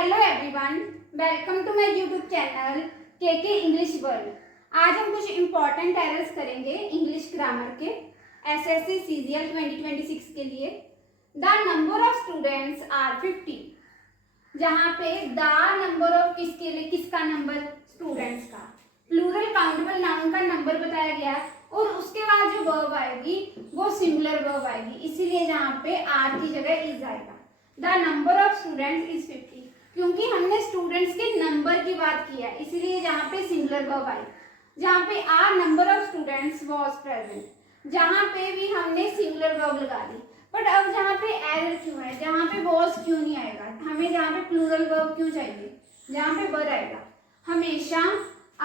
Hello everyone, welcome to my YouTube channel के English world. आज हम कुछ इम्पॉर्टेंट एरर्स करेंगे इंग्लिश ग्रामर के एसएससी सीजीएल 2026 के लिए। The number of students are 50, जहाँ पे द नंबर ऑफ किसके लिए, किसका नंबर, स्टूडेंट्स का, प्लूरल काउंटेबल नाउन का नंबर बताया गया और उसके बाद जो वर्ब आएगी वो सिंगुलर वर्ब आएगी, इसीलिए जहाँ पे आर की जगह इज आएगा। The number of students is 50, क्योंकि हमने स्टूडेंट्स के नंबर की बात की है, इसीलिए जहाँ पे सिंगुलर वर्ब आई। जहाँ पे are number of students was present, जहाँ पे भी हमने सिंगुलर वर्ब लगा दी। बट अब जहाँ पे एरर क्यों है, जहाँ पे वॉज क्यों नहीं आएगा, हमें जहाँ पे प्लूरल वर्ब क्यों चाहिए, जहाँ पे वर आएगा। हमेशा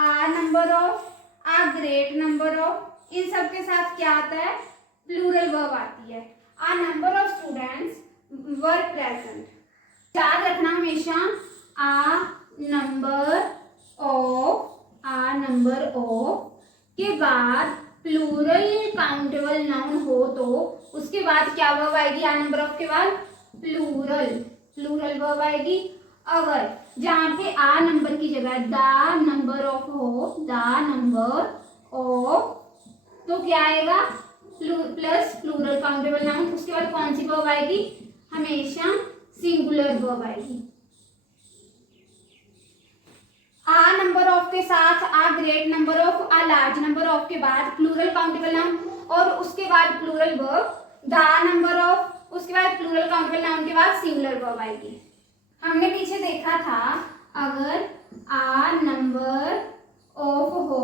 are number of, a great number of, इन सब के साथ क्या आता है, प्लूरल वर्ब आती है। A number of students were present, याद रखना हमेशा आ नंबर ऑफ के बाद प्लूरल काउंटेबल नाउन हो तो उसके बाद क्या वर्ब आएगी, आ नंबर ऑफ के बाद प्लूरल वर्ब आएगी। अगर जहाँ पे आ नंबर की जगह द नंबर ऑफ हो, द नंबर ऑफ, तो क्या आएगा, प्लस प्लूरल काउंटेबल नाउन, उसके बाद कौन सी वर्ब आएगी, हमेशा सिंगुलर वर्ब आएगी। आ नंबर ऑफ के साथ a great number of, a large number of के बाद प्लूरल काउंटेबल नाउन और उसके बाद plural verb, the number of, उसके बाद प्लूरल काउंटेबल नाउन के बाद सिंगुलर वर्ब आएगी। हमने पीछे देखा था अगर आ नंबर ऑफ हो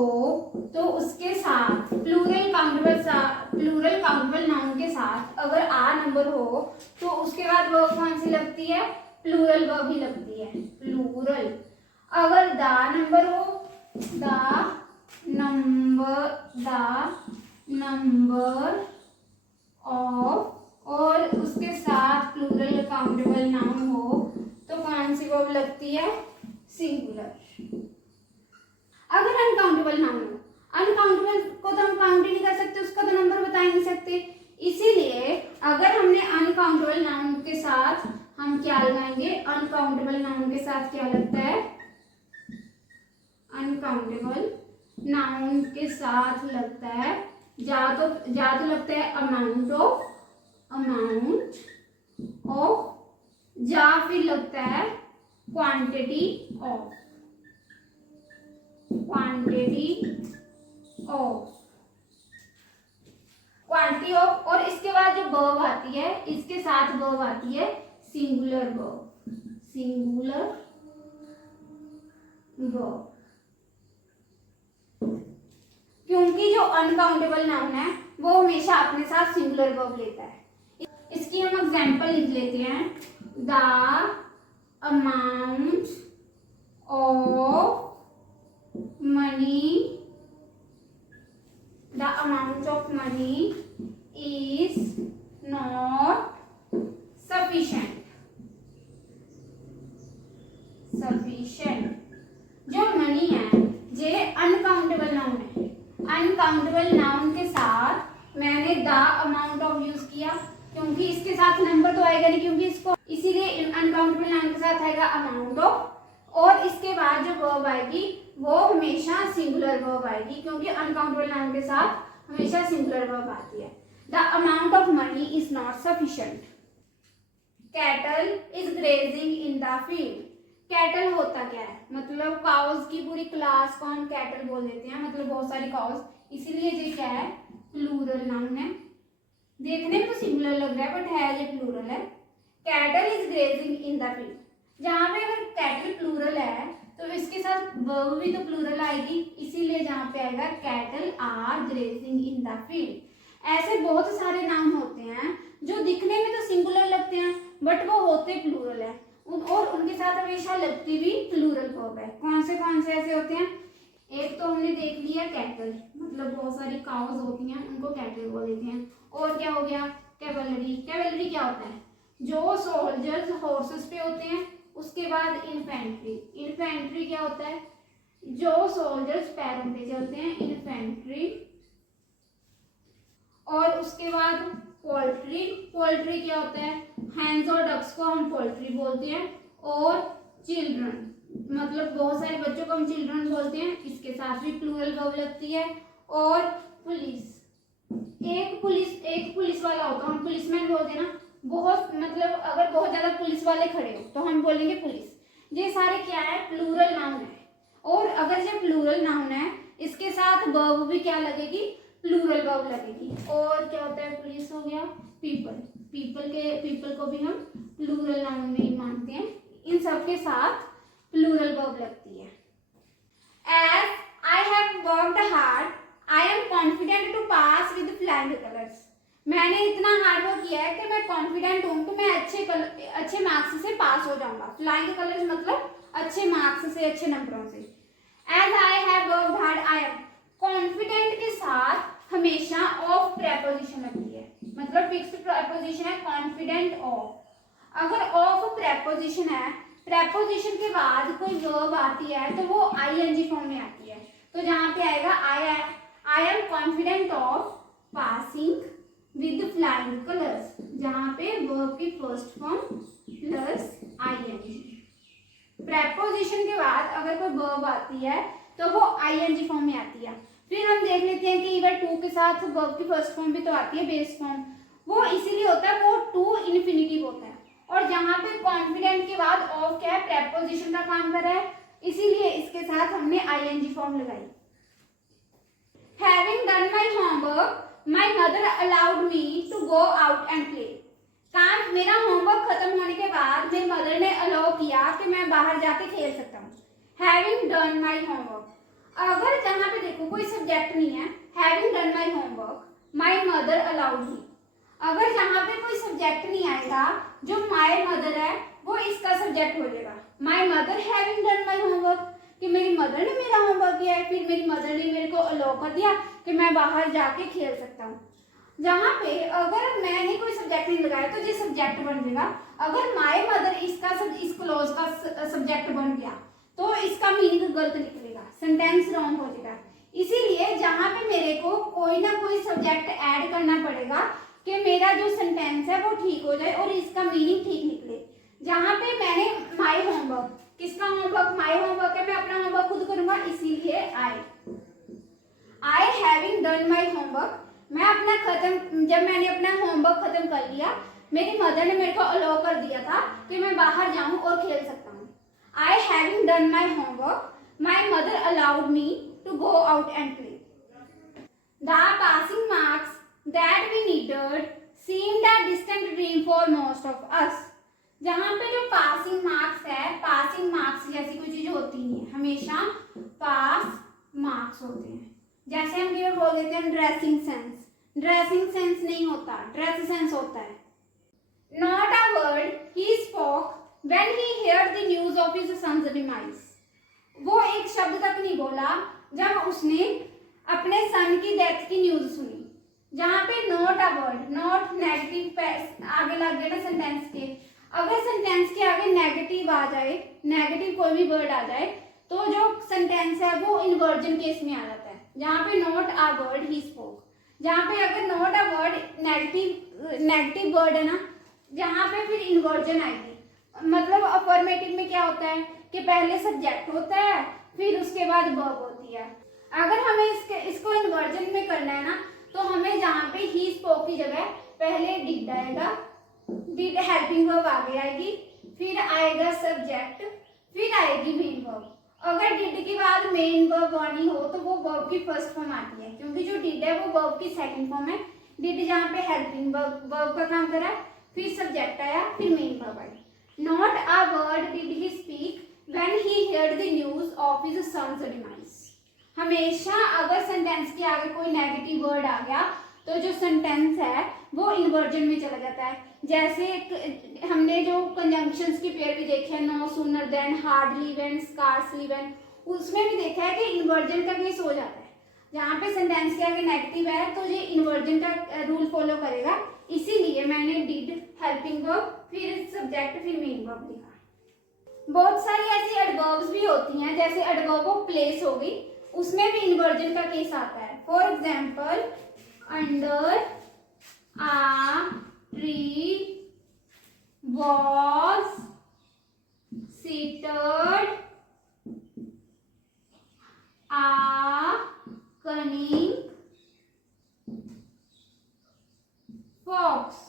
तो उसके साथ प्लूरल काउंटेबल नाउन के साथ अगर आ नंबर हो तो उसके बाद वर्ब कौन सी लगती है, प्लूरल वर्ब ही लगती है, प्लूरल। अगर द नंबर हो, द नंबर ऑफ और उसके साथ प्लूरल काउंटेबल नाउन हो तो कौन सी वर्ब लगती है, सिंगुलर। अगर अनकाउंटेबल नाउन हो, अनकाउंटेबल को तो हम काउंट ही नहीं कर सकते, उसका तो नंबर बता ही नहीं सकते, इसीलिए अगर हमने अनकाउंटेबल नाउन के साथ हम क्या लगाएंगे, अनकाउंटेबल नाउन के साथ क्या लगता है, अनकाउंटेबल नाउन के साथ लगता है या तो लगता है अमाउंट ऑफ या फिर लगता है क्वांटिटी ऑफ, क्वांटिटी ऑफ। और इसके बाद जो वर्ब आती है, इसके साथ वर्ब आती है सिंगुलर वर्ब, क्योंकि जो अनकाउंटेबल नाउन है वो हमेशा अपने साथ सिंगुलर वर्ब लेता है। इसकी हम एग्जांपल लिख लेते हैं, the amount of money is not sufficient। जो मनी है ये अनकाउंटेबल नाउन है, अनकाउंटेबल नाउन के साथ मैंने द अमाउंट ऑफ यूज किया क्योंकि इसके साथ नंबर तो आएगा नहीं, क्योंकि इसको, इसीलिए अनकाउंटेबल नाउन के साथ आएगा अमाउंट ऑफ और इसके बाद जो वर्ब आएगी वो हमेशा सिंगुलर वर्ब आएगी, क्योंकि अनकाउंटेबल नाउन के साथ हमेशा सिंगुलर वर्ब आती है। The amount of money is not sufficient. Cattle is grazing in the field. Cattle होता क्या है, मतलब काउज की पूरी क्लास को हम कैटल बोल देते हैं, मतलब बहुत सारी काउज, इसीलिए ये क्या है, प्लूरल नाउन है। देखने में तो सिंगुलर लग रहा है बट है ये प्लूरल है। Cattle is grazing in the field, जहाँ पे अगर कैटल प्लूरल है तो इसके साथ वर्ब भी तो प्लूरल आएगी, इसीलिए जहाँ पे आएगा cattle are grazing in the field. ऐसे बहुत सारे नाउन होते हैं जो दिखने में तो सिंगुलर लगते हैं बट वो होते प्लूरल है और उनके साथ हमेशा लगती भी प्लूरल वर्ब है। कौन से ऐसे होते हैं, एक तो हमने देख लिया कैटल, मतलब बहुत सारी काउज होती हैं उनको कैटल बोल देते हैं। और क्या हो गया, कैवलरी। कैवलरी क्या होता है, जो सोल्जर्स हॉर्सेस पे होते हैं। उसके बाद इन्फेंट्री। इन्फेंट्री क्या होता है, जो सोल्जर्स पैरों पे चलते हैं, इन्फेंट्री। और उसके बाद पोल्ट्री। पोल्ट्री क्या होता है, हैंस और डक्स को हम पोल्ट्री बोलते हैं। और मतलब बहुत सारे बच्चों को हम चिल्ड्रन बोलते हैं, इसके साथ भी प्लूरल वर्ब लगती है। और पुलिस, एक पुलिस वाला होता है, हम पुलिसमैन बोलते हैं ना, बहुत मतलब अगर बहुत ज्यादा पुलिस वाले खड़े हो तो हम बोलेंगे पुलिस। ये सारे क्या है, प्लूरल नाउन है। और अगर ये प्लूरल नाउन है, इसके साथ वर्ब भी क्या लगेगी, प्लूरल वर्ब लगेगी। और क्या होता है, पुलिस हो गया, पीपल, पीपल को भी हम प्लूरल नाउन में ही मानते हैं। इन सब के साथ प्लूरल वर्ब लगती है। As I have worked hard, I am confident to pass with flying colors. मैंने इतना हार्ड वर्क किया है कि मैं कॉन्फिडेंट हूँ कि मैं अच्छे मार्क्स से पास हो जाऊंगा। फ्लाइंग कलर्स मतलब अच्छे मार्क्स से, अच्छे नंबरों से। As I have worked hard, I am confident के साथ हमेशा ऑफ प्रेपोजिशन लगती है, मतलब फिक्स्ड प्रेपोजिशन है कॉन्फिडेंट ऑफ। अगर ऑफ प्रेपोजिशन है, प्रेपोजिशन के बाद कोई वर्ब आती है तो वो आईएनजी फॉर्म में आती है। तो जहां पे आएगा I am confident of passing with flying colours, जहां पे वर्ब की first form plus ING. Preposition के बाद अगर कोई वर्ब आती है तो वो आईएनजी फॉर्म में आती है। फिर हम देख लेते हैं कि इवर टू के साथ वर्ब की फर्स्ट फॉर्म भी तो आती है, बेस फॉर्म। वो इसीलिए होता है, वो टू इन्फिनिटिव होता है। और जहां पे कॉन्फिडेंट के बाद ऑफ क्या है, प्रेपोजिशन का काम कर रहा है, इसीलिए इसके साथ हमने आईएनजी फॉर्म लगाई। Having done my homework, my mother allowed me to go out and play. काम, मेरा होमवर्क खत्म होने के बाद मेरी मदर ने अलाउ किया कि मैं बाहर जाके खेल सकता हूँ। हैविंग डन माय होमवर्क, अगर जहां पे देखो कोई सब्जेक्ट नहीं है, having done my homework, my mother allowed मी। अगर जहां पे कोई सब्जेक्ट नहीं आएगा, जो माय मदर है वो इसका सब्जेक्ट हो जाएगा। My mother having done my homework, कि मेरी मदर ने मेरा होमवर्क किया है, फिर मेरी मदर ने मेरे को अलाउ कर दिया कि मैं बाहर जाके खेल सकता हूँ। जहां पे अगर मैंने कोई सब्जेक्ट नहीं लगाया तो ये सब्जेक्ट बन जाएगा। अगर माय मदर इस क्लोज का सब्जेक्ट बन गया तो इसका मीनिंग गलत निकलेगा, सेंटेंस रॉन्ग हो जाएगा। इसीलिए जहां पे मेरे को कोई ना कोई सब्जेक्ट ऐड करना पड़ेगा कि मेरा जो सेंटेंस है वो ठीक हो जाए और इसका मीनिंग ठीक निकले। जहां पे मैंने माय होमवर्क, किसका होमवर्क, माय होमवर्क है, मैं अपना होमवर्क खुद करूंगा, इसीलिए आई हैविंग डन माय होमवर्क, मैं अपना जब मैंने अपना होमवर्क खत्म कर लिया, मेरी मदर ने मेरे को अलाउ कर दिया था कि मैं बाहर जाऊं और खेल सकता हूँ। I having done my homework, my mother allowed me to go out and play. The passing marks that we needed seemed a distant dream for most of us। जहां पे जो पासिंग मार्क्स है, पासिंग मार्क्स जैसी कोई चीज होती नहीं है, हमेशा पास मार्क्स होते हैं। जैसे हम ये बोल देते हैं ड्रेसिंग सेंस, ड्रेसिंग सेंस नहीं होता, ड्रेस सेंस होता है। Not a word he spoke when he heard the news of his son's demise। वो एक शब्द तक नहीं बोला जब उसने अपने सन की डेथ की न्यूज सुनी। जहां पे not a word, not negative आगे लग गया ना सेंटेंस के, अगर सेंटेंस के आगे नेगेटिव आ जाए, नेगेटिव कोई भी वर्ड आ जाए तो जो सेंटेंस है वो इन्वर्जन केस में आ जाता है। जहां पे not a word he spoke, जहां पे अगर not a word negative word है ना, जहां पे फिर इन्वर्जन आएगी। मतलब अफर्मेटिव में क्या होता है कि पहले सब्जेक्ट होता है फिर उसके बाद वर्ब होती है। अगर हमें इसको इन्वर्जन में करना है ना, तो हमें जहां पे ही स्पोक की जगह पहले डिड आएगा, डिड हेल्पिंग वर्ब आगे आएगी, फिर आएगा सब्जेक्ट, फिर आएगी मेन वर्ब। अगर डिड के बाद मेन वर्ब आनी हो तो वो वर्ब की फर्स्ट फॉर्म आती है, क्योंकि जो डिड है वो वर्ब की सेकंड फॉर्म है। डिड जहां पे हेल्पिंग वर्ब का काम करा, फिर सब्जेक्ट आया, फिर main verb I. Not a word did he speak when he heard the news of his son's demise। हमेशा अगर सेंटेंस के आगे कोई नेगेटिव वर्ड आ गया तो जो सेंटेंस है वो इन्वर्जन में चला जाता है। जैसे हमने जो कंजंक्शंस की पेयर भी देखे हैं, no sooner than, hardly when, scarcely when, उसमें भी देखा है कि इन्वर्जन का केस हो जाता है। जहाँ पे सेंटेंस के आगे नेगेटिव है तो ये इन्वर्जन का रूल फॉलो करेगा। इसीलिए मैंने डिड हेल्पिंग वर्ब, फिर सब्जेक्ट, फिर मेन वर्ब लिखा। बहुत सारी ऐसी एडवर्ब्स भी होती हैं, जैसे एडवर्ब ऑफ प्लेस हो गई, उसमें भी इन्वर्जन का केस आता है। For example, under a tree was seated a cunning fox.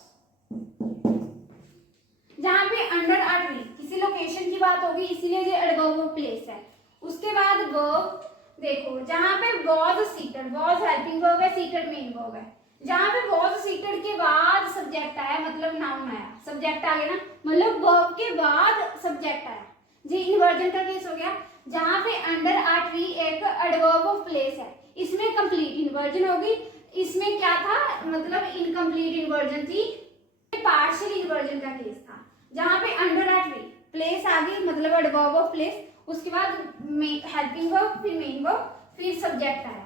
जहां पे अंडर आ ट्री किसी लोकेशन की बात होगी, इसीलिए ये एडवर्ब ऑफ प्लेस है। उसके बाद वर्ब देखो, जहां पे was seated, was helping verb है, सीटेड मेन वर्ब है। जहां पे वॉज सीटेड के बाद सब्जेक्ट आया मतलब नाउन आया, सब्जेक्ट आ गया ना, मतलब वर्ब के बाद सब्जेक्ट आया, जी इन्वर्जन का केस हो गया। जहां पे अंडर आ ट्री एक एडवर्ब ऑफ प्लेस है, इसमें कंप्लीट इन्वर्जन होगी। इसमें क्या था, मतलब इनकम्प्लीट इन्वर्जन थी, पार्शियल इन्वर्जन का केस था। जहां पे अंडर आ ट्री प्लेस आ गई मतलब एडवर्ब ऑफ प्लेस, उसके बाद हेल्पिंग वर्ब, फिर मेन वर्ब, फिर सब्जेक्ट आया।